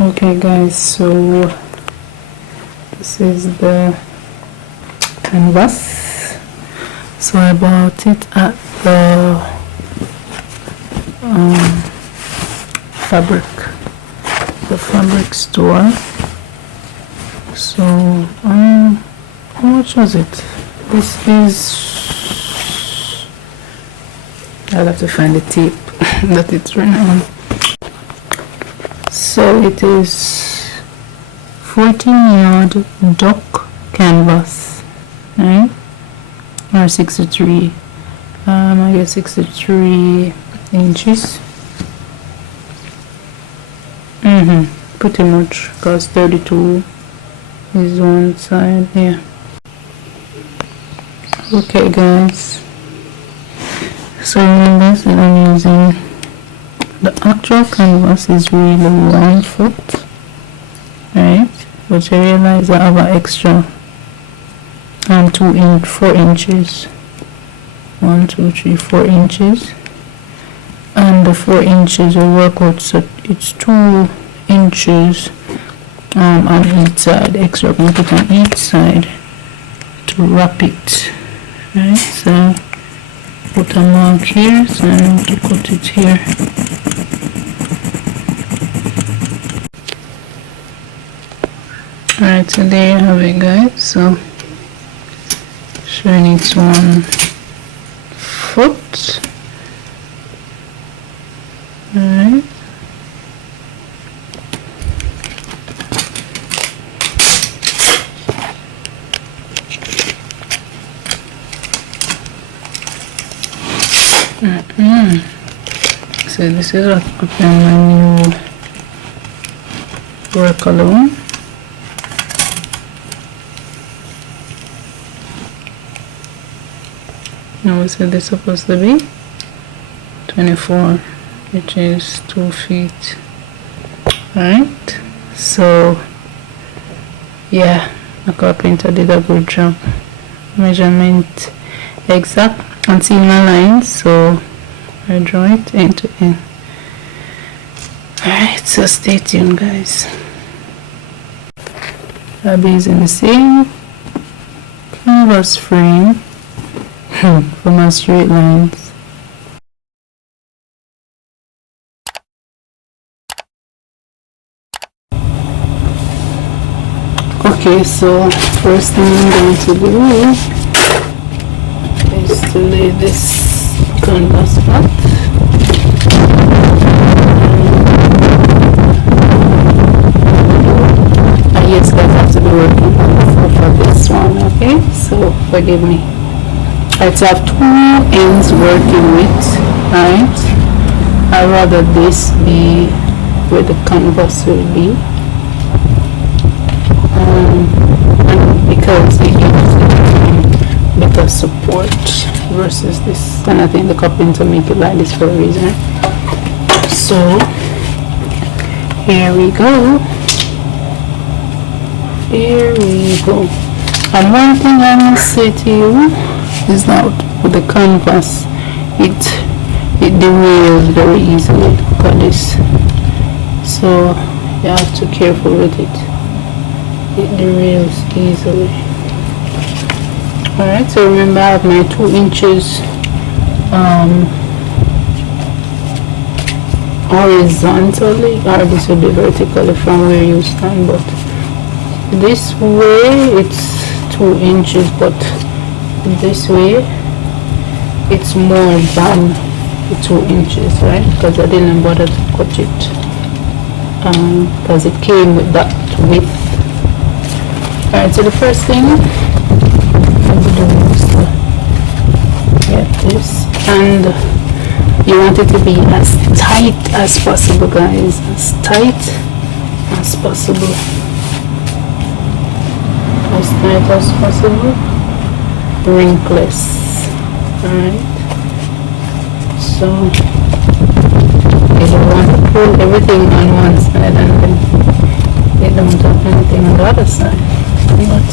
Okay guys, so this is the canvas. So I bought it at the fabric store. So how much was it? This is, I'll have to find the tape that it's written on. So it is 14-yard duck canvas, right? Or 63, I guess 63 inches. Pretty much, because 32 is one side. Yeah. Okay guys, so remember that I'm using the actual canvas is really 1 foot, right? But I realize I have an extra 4 inches. 1, 2, 3, 4 inches, and the 4 inches will work out, so it's 2 inches on each side extra. I'm going to put on each side to wrap it, right? So put a mark here, so I'm going to cut it here. Alright, so there you have it guys. So showing it's 1 foot. Alright. So this is what I put on my new work alone. Now we said this is supposed to be 24, which is 2 feet. Alright, so yeah, the carpenter did a good job. Measurement exact and seeing my lines, so I draw it end to end. Alright, so stay tuned guys. I'll be using the same canvas frame for my straight lines. Okay, so first thing I'm going to do is to lay this canvas flat. Yes guys, I have to be working on the floor for this one, okay? So forgive me. Alright, so I have 2 ends working with, right? I'd rather this be where the canvas will be, because it gives it better support versus this, and I think the carpenter make it like this for a reason. So here we go. Here we go. And one thing I must say to you is that with the canvas, it derails very easily. Look at this. So you have to be careful with it. It derails easily. Alright, so remember I have my 2 inches horizontally, or this will be vertically from where you stand, but this way it's 2 inches, but this way it's more than the 2 inches, right? Because I didn't bother to cut it because it came with that width. Alright, so the first thing I'm doing is to get this, and you want it to be as tight as possible guys, as tight as possible. As tight as possible, wrinkless. Alright, so you don't want to pull everything on one side and then you don't have anything on the other side. But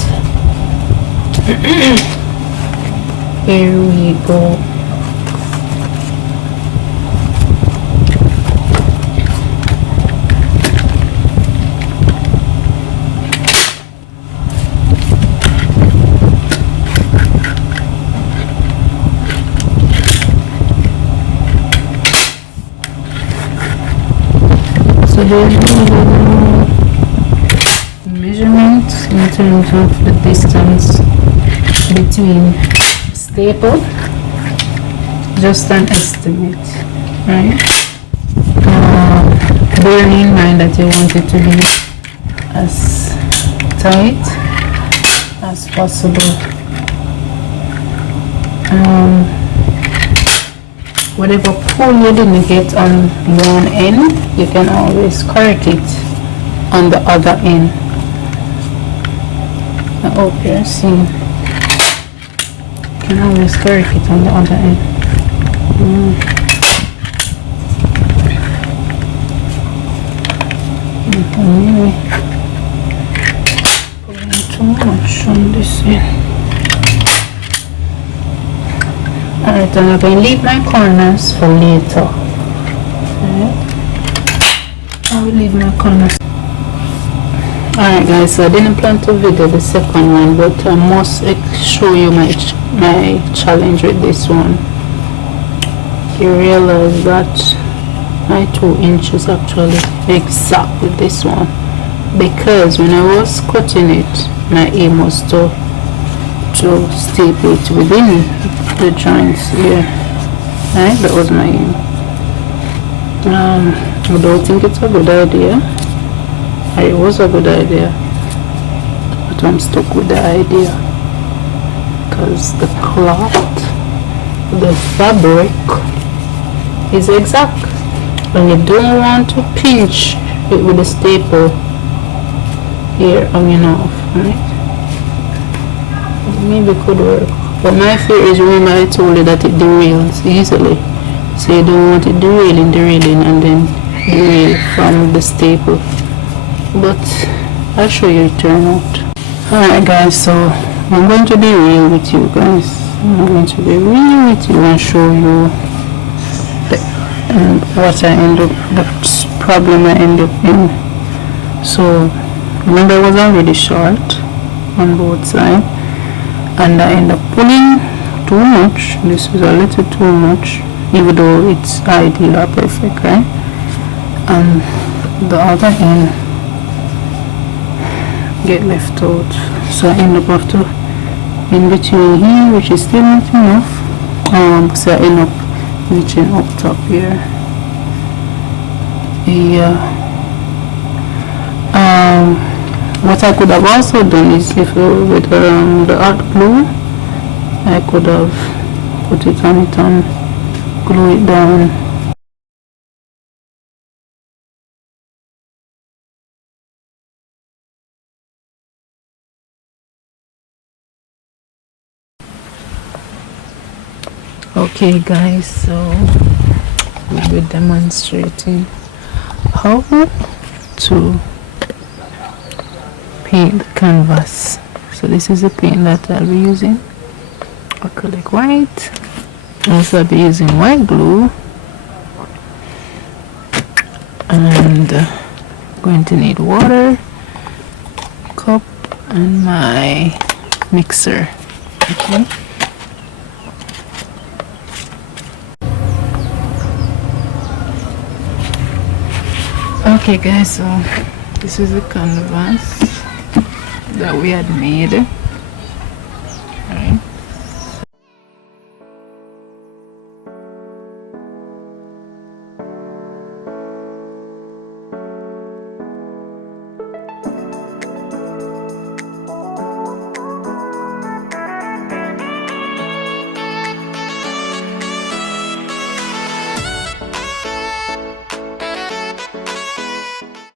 here we go. So there's really no measurement in terms of the distance between staple, just an estimate, right? Bearing in mind that you want it to be as tight as possible. Whatever pull you didn't get on one end, you can always correct it on the other end. I hope you're seeing. You can always correct it on the other end. Maybe pulling too much on this end. Alright, and I'm going to leave my corners for later. Alright, I will leave my corners. Alright guys, so I didn't plan to video the second one, but I must show you my challenge with this one. You realize that my 2 inches actually exact with this one, because when I was cutting it, my aim was to staple it within the joints here, right? That was my aim. I don't think it's a good idea. It was a good idea, but I'm stuck with the idea because the cloth, the fabric is exact, and you don't want to pinch it with a staple here hanging off, right? Maybe it could work, but my fear is, remember I told you that it derails easily, so you don't want it derailing and then derail from the staple. But I'll show you it turn out. Alright guys, so I'm going to be real with you guys. I'm going to be real with you and show you what I end up, the problem I end up in. So remember, I was already short on both sides, and I end up pulling too much. This is a little too much, even though it's ideal or perfect, right? And the other end get left out, so I end up have to in between here, which is still not enough. So I end up reaching up top here. Yeah. What I could have also done is, if with the hot glue, I could have put it on it and glue it down. Okay guys, so we'll be demonstrating how to paint the canvas. So this is the paint that I'll be using, acrylic white. Also I'll be using white glue, and going to need water, cup, and my mixer. Okay. Okay guys, so this is the canvas that we had made.